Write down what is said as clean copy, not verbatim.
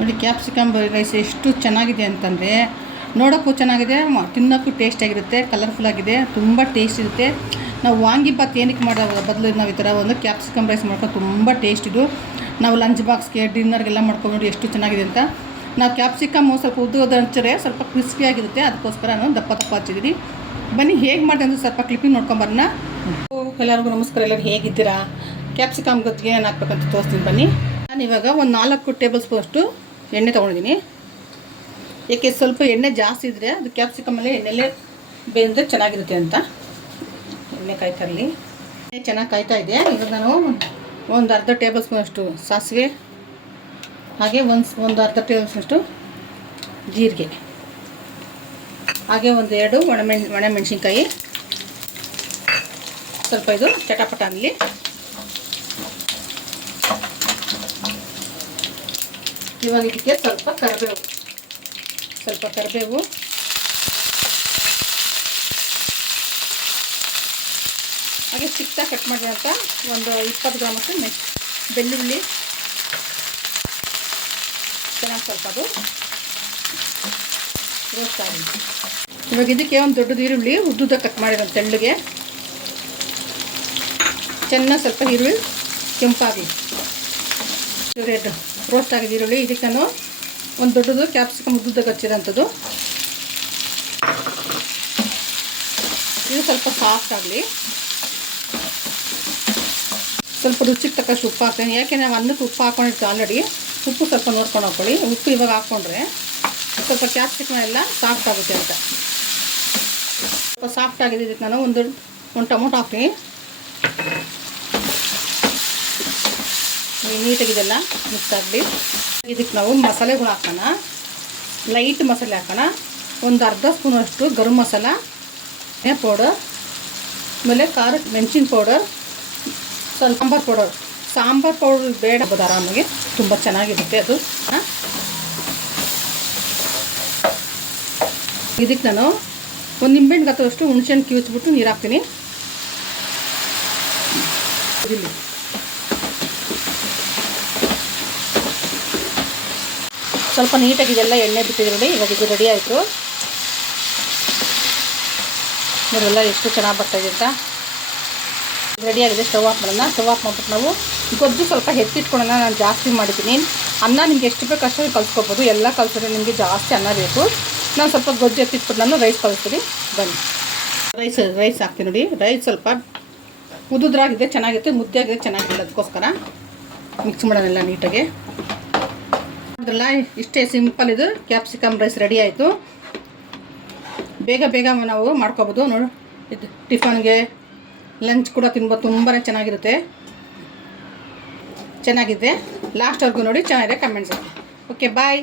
ನೋಡಿ capsicum rice ಎಷ್ಟು ಚೆನ್ನಾಗಿದೆ ಅಂತಂದರೆ ನೋಡೋಕ್ಕೂ ಚೆನ್ನಾಗಿದೆ, ತಿನ್ನೋಕ್ಕೂ ಟೇಸ್ಟಿಯಾಗಿರುತ್ತೆ, ಕಲರ್ಫುಲ್ಲಾಗಿದೆ, ತುಂಬ ಟೇಸ್ಟ್ ಇರುತ್ತೆ. ನಾವು ವಾಂಗಿಬಾತ್ ಏನಕ್ಕೆ ಮಾಡೋ ಬದಲು ನಾವು ಈ ಥರ ಒಂದು ಕ್ಯಾಪ್ಸಿಕಮ್ ರೈಸ್ ಮಾಡ್ಕೊಂಡು ತುಂಬ ಟೇಸ್ಟ್ ಇದು. ನಾವು ಲಂಚ್ ಬಾಕ್ಸ್ಗೆ ಡಿನ್ನರ್ಗೆಲ್ಲ ಮಾಡ್ಕೊಂಡು ನೋಡಿ ಎಷ್ಟು ಚೆನ್ನಾಗಿದೆ ಅಂತ. ನಾವು ಕ್ಯಾಪ್ಸಿಕಮ್ ಸ್ವಲ್ಪ ಉದ್ದೋದು ಹಂಚರೆ ಸ್ವಲ್ಪ ಕ್ರಿಸ್ಪಿಯಾಗಿರುತ್ತೆ, ಅದಕ್ಕೋಸ್ಕರ ನಾನು ದಪ್ಪ ಹಚ್ಚಿದ್ದೀನಿ. ಬನ್ನಿ ಹೇಗೆ ಮಾಡಿದೆ ಅಂತ ಸ್ವಲ್ಪ ಕ್ಲಿಪ್ಪಿಂಗ್ ನೋಡ್ಕೊಂಬರೋಣ. ಎಲ್ಲರಿಗೂ ನಮಸ್ಕಾರ. ಎಲ್ಲರೂ ಹೇಗಿದ್ದೀರಾ? ಕ್ಯಾಪ್ಸಿಕಮ್ ಗೊತ್ತಿಗೆ ಏನು ಹಾಕ್ಬೇಕಂತ ತೋರಿಸ್ತೀನಿ ಬನ್ನಿ. ನಾನು ಇವಾಗ ಒಂದು 4 ಟೇಬಲ್ ಸ್ಪೂನಷ್ಟು ಎಣ್ಣೆ ತೊಗೊಂಡಿದ್ದೀನಿ. ಏಕೆ ಸ್ವಲ್ಪ ಎಣ್ಣೆ ಜಾಸ್ತಿ ಇದ್ದರೆ ಅದು ಕ್ಯಾಪ್ಸಿಕಮಲ್ಲೇ ಎಣ್ಣೆಲ್ಲೇ ಬೇಂದರೆ ಚೆನ್ನಾಗಿರುತ್ತೆ ಅಂತ. ಎಣ್ಣೆ ಕಾಯ್ತಾ ಇರಲಿ. ಎಣ್ಣೆ ಚೆನ್ನಾಗಿ ಕಾಯ್ತಾ ಇದೆ. ಇವಾಗ ನಾನು ಒಂದು ಅರ್ಧ ಟೇಬಲ್ ಸ್ಪೂನಷ್ಟು ಸಾಸಿವೆ, ಹಾಗೆ ಒಂದು ಅರ್ಧ ಟೇಬಲ್ ಸ್ಪೂನಷ್ಟು ಜೀರಿಗೆ, ಹಾಗೆ ಒಂದು 2 ಒಣಮೆಣಸಿನ್ಕಾಯಿ, ಸ್ವಲ್ಪ ಇದು ಚಟಪಟ ಅನ್ನಲಿ. ಇವಾಗ ಇದಕ್ಕೆ ಸ್ವಲ್ಪ ಕರಿಬೇವು, ಹಾಗೆ ಚಿಕ್ಕ ಕಟ್ ಮಾಡಿದಂಥ ಒಂದು 20 ಗ್ರಾಮಷ್ಟು ಬೆಳ್ಳುಳ್ಳಿ, ಚೆನ್ನಾಗಿ ಸ್ವಲ್ಪ ಅದು ರೋಸ್ಟ್ ಆಗಿ. ಇವಾಗ ಇದಕ್ಕೆ ಒಂದು ದೊಡ್ಡದು ಈರುಳ್ಳಿ ಉದ್ದುದ ಕಟ್ ಮಾಡಿರೋ ತೆಳ್ಳಗೆ ಚೆನ್ನಾಗಿ ಸ್ವಲ್ಪ ಈರುಳ್ಳಿ ಕೆಂಪಾಗಲಿ, ರೆಡ್ ರೋಸ್ಟ್ ಆಗಿದೆ ಈರುಳ್ಳಿ. ಇದಕ್ಕೆ ನಾನು ಒಂದು ದೊಡ್ಡದು ಕ್ಯಾಪ್ಸಿಕಮ್ ಉದ್ದುದಾಗ ಹಚ್ಚಿರೋಂಥದ್ದು, ಇದು ಸ್ವಲ್ಪ ಸಾಫ್ಟ್ ಆಗಲಿ. ಸ್ವಲ್ಪ ರುಚಿಗೆ ತಕ್ಕಷ್ಟು ಉಪ್ಪು ಹಾಕ್ತೀನಿ, ಯಾಕೆ ನಾವು ಅನ್ನಕ್ಕೆ ಉಪ್ಪು ಹಾಕ್ಕೊಂಡಿರ್ತೀವಿ ಆಲ್ರೆಡಿ. ಉಪ್ಪು ಸ್ವಲ್ಪ ನೋಡ್ಕೊಂಡು ಹಾಕ್ಕೊಳ್ಳಿ. ಉಪ್ಪು ಇವಾಗ ಹಾಕ್ಕೊಂಡ್ರೆ ಸ್ವಲ್ಪ ಕ್ಯಾಪ್ಸಿಕಮ್ ಎಲ್ಲ ಸಾಫ್ಟ್ ಆಗುತ್ತೆ ಅಂತ. ಸ್ವಲ್ಪ ಸಾಫ್ಟ್ ಆಗಿದೆ. ಇದಕ್ಕೆ ನಾನು ಒಂದು ಟೊಮೊಟೊ ಹಾಕ್ತೀನಿ. ನೀಟಾಗಿದೆಲ್ಲ ಮಿಕ್ಸ್ ಆಗಲಿ. ಇದಕ್ಕೆ ನಾವು ಮಸಾಲೆಗಳು ಹಾಕೋಣ. ಲೈಟ್ ಮಸಾಲೆ ಹಾಕೋಣ. ಒಂದು ಅರ್ಧ ಸ್ಪೂನಷ್ಟು ಗರಂ ಮಸಾಲ ಪೌಡರ್, ಆಮೇಲೆ ಖಾರ ಮೆಣಸಿನ ಪೌಡರ್, ಸ್ವಲ್ಪ ಸಾಂಬಾರು ಪೌಡರ್ ಬೇಡ ಬೋದು ಆರಾಮಾಗಿ, ತುಂಬ ಚೆನ್ನಾಗಿರುತ್ತೆ ಅದು. ಇದಕ್ಕೆ ನಾನು ಒಂದು ನಿಂಬೆಹಣ್ಣು ಗಾತ್ರದಷ್ಟು ಹುಣಸೆಹಣ್ಣು ಕಿವುಚ್ಬಿಟ್ಟು ನೀರು ಹಾಕ್ತೀನಿ. ಇಲ್ಲಿ ಸ್ವಲ್ಪ ನೀಟಾಗಿದೆಲ್ಲ ಎಣ್ಣೆ ಬಿಟ್ಟಿದೆ ನೋಡಿ. ಇವಾಗ ಇದು ರೆಡಿ ಆಯಿತು. ಇದೆಲ್ಲ ಎಷ್ಟು ಚೆನ್ನಾಗಿ ಬರ್ತಾಯಿದೆ ಅಂತ. ರೆಡಿಯಾಗಿದೆ. ಸ್ಟವ್ ಆಫ್ ಮಾಡೋಣ. ಸ್ಟವ್ ಆಫ್ ಮಾಡ್ಬಿಟ್ಟು ನಾವು ಗೊಜ್ಜು ಸ್ವಲ್ಪ ಎತ್ತಿಟ್ಕೊಳ್ಳೋಣ. ನಾನು ಜಾಸ್ತಿ ಮಾಡಿದ್ದೀನಿ. ಅನ್ನ ನಿಮ್ಗೆ ಎಷ್ಟು ಬೇಕು ಅಷ್ಟು ಕಲಿಸ್ಕೊಬೋದು. ಎಲ್ಲ ಕಲಿಸಿದ್ರೆ ನಿಮಗೆ ಜಾಸ್ತಿ ಅನ್ನ ಬೇಕು. ನಾನು ಸ್ವಲ್ಪ ಗೊಜ್ಜು ಎತ್ತಿಟ್ಬಿಟ್ಟು ನಾನು ರೈಸ್ ಕಲಿಸ್ತೀನಿ. ಬನ್ನಿ ರೈಸ್ ಹಾಕ್ತೀನಿ ನೋಡಿ. ರೈಸ್ ಸ್ವಲ್ಪ ಉದುದ್ರಾಗಿದೆ, ಚೆನ್ನಾಗಿರುತ್ತೆ, ಮುದ್ದೆ ಆಗಿದೆ ಚೆನ್ನಾಗಿಲ್ಲ, ಅದಕ್ಕೋಸ್ಕರ ಮಿಕ್ಸ್ ಮಾಡೋಣ ನೀಟಾಗಿ. ಅದೆಲ್ಲ ಇಷ್ಟೇ ಸಿಂಪಲ್. ಇದು ಕ್ಯಾಪ್ಸಿಕಮ್ ರೈಸ್ ರೆಡಿ ಆಯಿತು. ಬೇಗ ನಾವು ಮಾಡ್ಕೊಬೋದು ನೋಡು. ಇದು ಟಿಫನ್ಗೆ ಲಂಚ್ ಕೂಡ ತಿನ್ಬೋದು, ತುಂಬಾ ಚೆನ್ನಾಗಿರುತ್ತೆ. ಚೆನ್ನಾಗಿದೆ. ಲಾಸ್ಟ್ವರೆಗೂ ನೋಡಿ, ಚೆನ್ನಾಗಿದೆ, ಕಮೆಂಟ್ಸ್. ಓಕೆ, ಬಾಯ್.